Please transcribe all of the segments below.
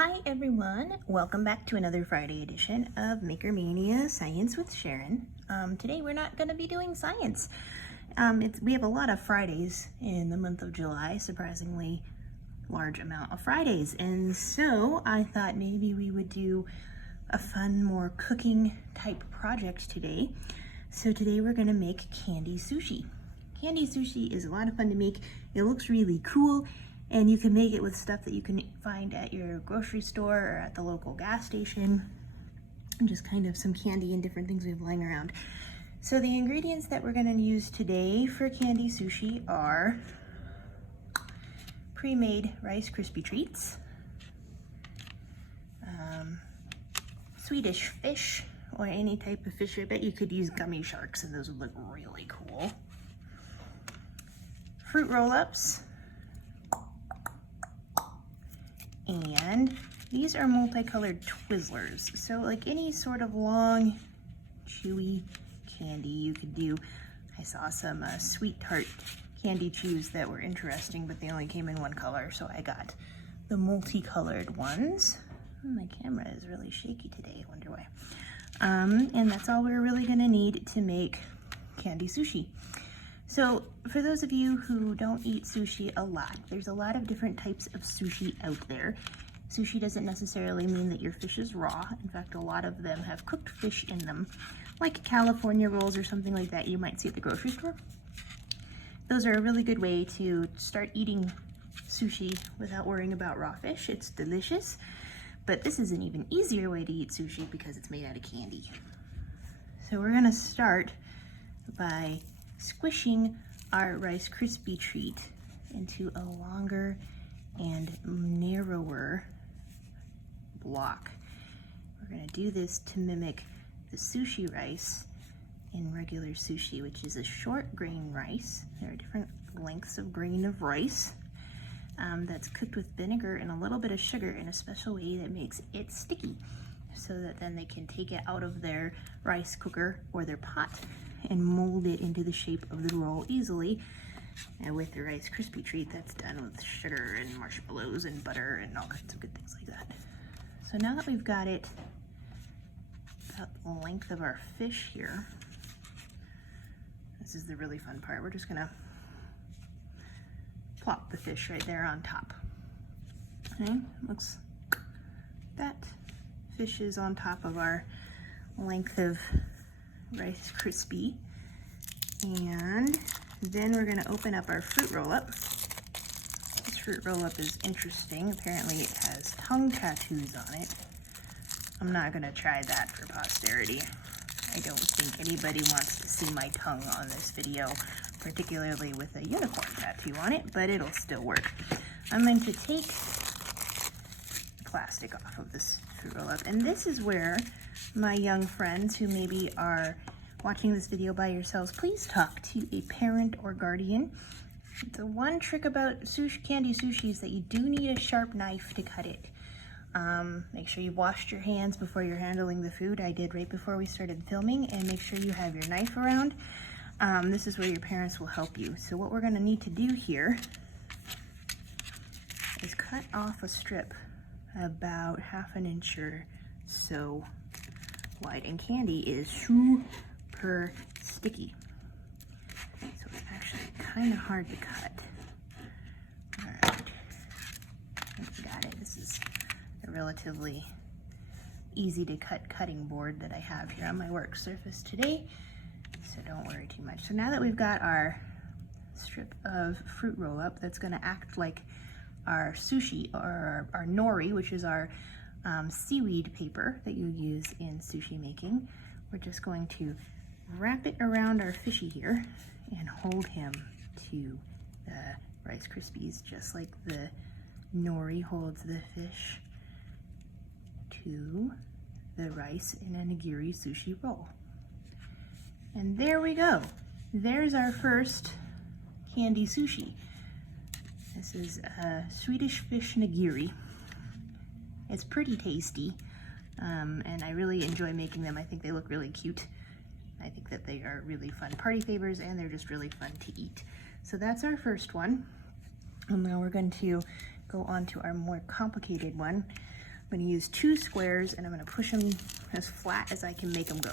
Hi everyone, welcome back to another Friday edition of Maker Mania Science with Sharon. Today we're not going to be doing science. We have a lot of Fridays in the month of July, surprisingly large amount of Fridays, and so I thought maybe we would do a fun, more cooking type project today. So today we're going to make candy sushi. Candy sushi is a lot of fun to make. It looks really cool. And you can make it with stuff that you can find at your grocery store or at the local gas station. And just kind of some candy and different things we have lying around. So the ingredients that we're gonna use today for candy sushi are pre-made Rice Krispie treats, Swedish fish, or any type of fish. I bet you could use gummy sharks and those would look really cool. Fruit roll-ups. And these are multicolored Twizzlers. So like any sort of long, chewy candy you could do. I saw some sweet tart candy chews that were interesting, but they only came in one color, so I got the multicolored ones. My camera is really shaky today, I wonder why. And that's all we're really gonna need to make candy sushi. So for those of you who don't eat sushi a lot, there's a lot of different types of sushi out there. Sushi doesn't necessarily mean that your fish is raw. In fact, a lot of them have cooked fish in them, like California rolls or something like that you might see at the grocery store. Those are a really good way to start eating sushi without worrying about raw fish. It's delicious, but this is an even easier way to eat sushi because it's made out of candy. So we're gonna start by squishing our Rice Krispie treat into a longer and narrower block. We're going to do this to mimic the sushi rice in regular sushi, which is a short grain rice. There are different lengths of grain of rice that's cooked with vinegar and a little bit of sugar in a special way that makes it sticky, so that then they can take it out of their rice cooker or their pot and mold it into the shape of the roll easily. And with the Rice Krispie treat, that's done with sugar and marshmallows and butter and all kinds of good things like that. So now that we've got it about the length of our fish here, this is the really fun part. We're just gonna plop the fish right there on top. Okay, looks like that. Fish is on top of our length of Rice Krispie, and then we're going to open up our fruit roll-up. This fruit roll-up is interesting. Apparently it has tongue tattoos on it. I'm not going to try that for posterity. I don't think anybody wants to see my tongue on this video, particularly with a unicorn tattoo on it, but it'll still work. I'm going to take the plastic off of this fruit roll-up, and this is where my young friends who maybe are watching this video by yourselves, please talk to a parent or guardian. The one trick about candy sushi is that you do need a sharp knife to cut it. Make sure you washed your hands before you're handling the food. I did right before we started filming, and make sure you have your knife around. This is where your parents will help you. So what we're gonna need to do here is cut off a strip about 1/2 inch or so wide, and candy is super sticky, so it's actually kind of hard to cut. All right, I think we got it. This is a relatively easy to cut cutting board that I have here on my work surface today, so don't worry too much. So now that we've got our strip of fruit roll-up that's going to act like our sushi, or our nori, which is our seaweed paper that you use in sushi making, we're just going to wrap it around our fishy here and hold him to the Rice Krispies, just like the nori holds the fish to the rice in a nigiri sushi roll. And there we go. There's our first candy sushi. This is a Swedish fish nigiri. It's pretty tasty, and I really enjoy making them. I think they look really cute. I think that they are really fun party favors, and they're just really fun to eat. So that's our first one. And now we're going to go on to our more complicated one. I'm gonna use 2 squares and I'm gonna push them as flat as I can make them go.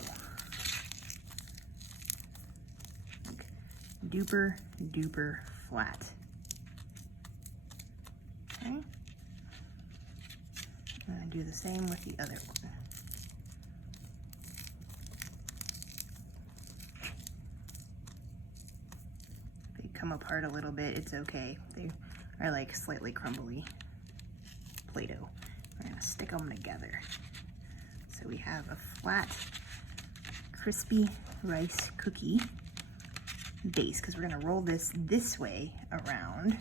Like duper, duper flat. Okay. I'm gonna do the same with the other one. If they come apart a little bit, it's okay. They are like slightly crumbly Play-Doh. We're gonna stick them together. So we have a flat, crispy rice cookie base, because we're gonna roll this way around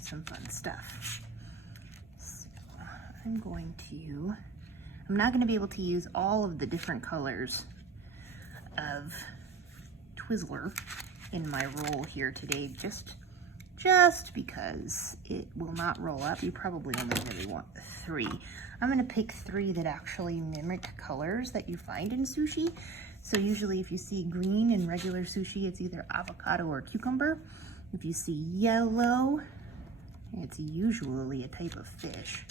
some fun stuff. So I'm not gonna be able to use all of the different colors of Twizzler in my roll here today, just because it will not roll up. You probably only really want 3. I'm gonna pick 3 that actually mimic colors that you find in sushi. So usually if you see green in regular sushi, it's either avocado or cucumber. If you see yellow, it's usually a type of fish.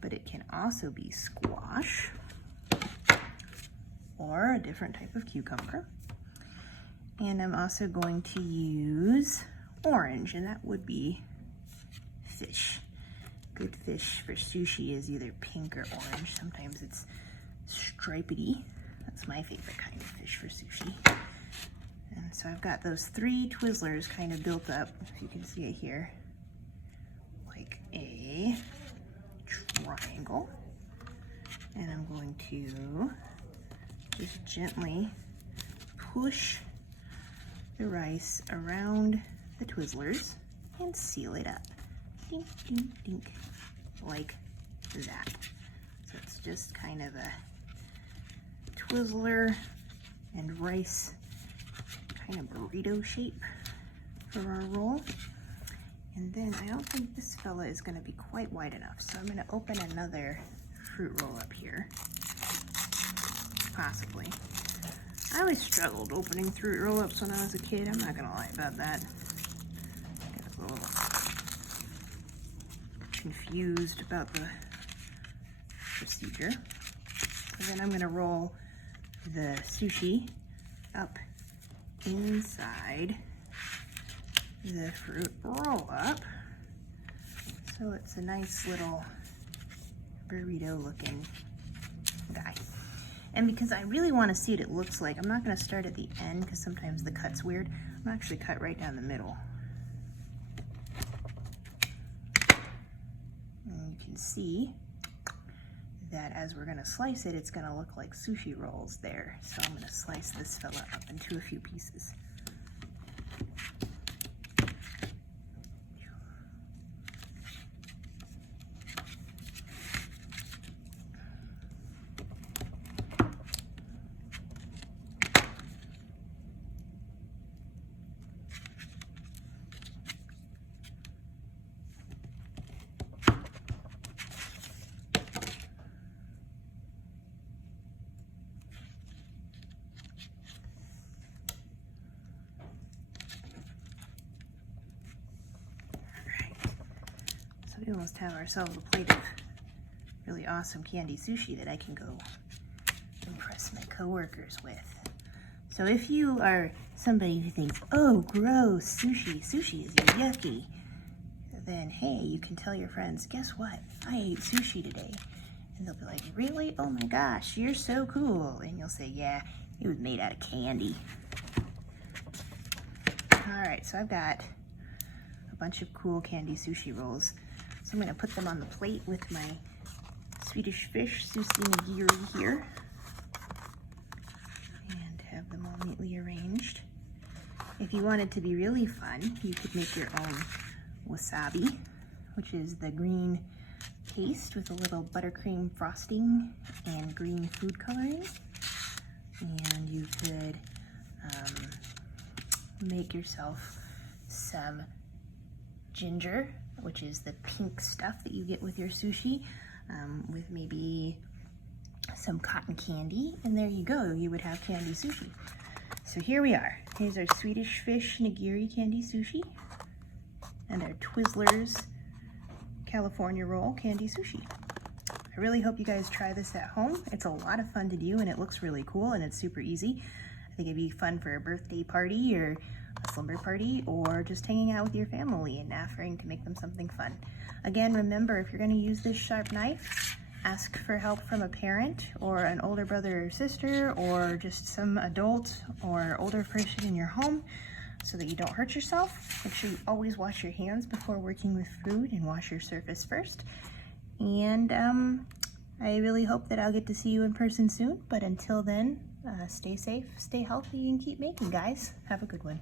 But it can also be squash or a different type of cucumber. And I'm also going to use orange, and that would be fish. Good fish for sushi is either pink or orange. Sometimes it's stripedy. That's my favorite kind of fish for sushi. And so I've got those 3 Twizzlers kind of built up, if you can see it here, like a triangle. And I'm going to just gently push the rice around the Twizzlers and seal it up. Dink, dink, dink, like that. So it's just kind of a Twizzler and rice kind of burrito shape for our roll. And then I don't think this fella is gonna be quite wide enough, so I'm gonna open another fruit roll up here, possibly. I always struggled opening fruit roll-ups when I was a kid. I'm not gonna lie about that. I got a little confused about the procedure. And then I'm gonna roll the sushi up inside the fruit roll-up, so it's a nice little burrito looking guy. And because I really want to see what it looks like, I'm not going to start at the end because sometimes the cut's weird. I'm actually cut right down the middle. And you can see that as we're going to slice it, it's going to look like sushi rolls there. So I'm going to slice this fella up into a few pieces. We almost have ourselves a plate of really awesome candy sushi that I can go impress my coworkers with. So if you are somebody who thinks, oh, gross, sushi is yucky, then hey, you can tell your friends, guess what? I ate sushi today. And they'll be like, really? Oh my gosh, you're so cool. And you'll say, yeah, it was made out of candy. All right, so I've got a bunch of cool candy sushi rolls. So I'm going to put them on the plate with my Swedish fish sushi nigiri here and have them all neatly arranged. If you wanted to be really fun, you could make your own wasabi, which is the green paste with a little buttercream frosting and green food coloring. And you could make yourself some ginger, which is the pink stuff that you get with your sushi, with maybe some cotton candy, and there you go, you would have candy sushi. So here we are. Here's our Swedish fish nigiri candy sushi, and our Twizzlers California roll candy sushi. I really hope you guys try this at home. It's a lot of fun to do and it looks really cool and it's super easy. I think it'd be fun for a birthday party or a slumber party or just hanging out with your family and offering to make them something fun. Again, remember, if you're going to use this sharp knife, ask for help from a parent or an older brother or sister or just some adult or older person in your home so that you don't hurt yourself. Make sure you always wash your hands before working with food and wash your surface first. And I really hope that I'll get to see you in person soon, but until then, stay safe, stay healthy, and keep making, guys. Have a good one.